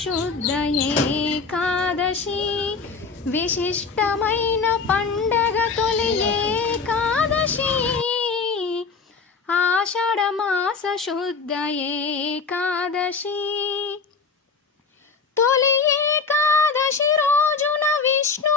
శుద్ధ ఏకాదశి విశిష్టమైన పండగ తొలి ఏకాదశి ఆషాఢమాస శుద్ధ ఏకాదశి తొలి ఏకాదశి రోజున విష్ణు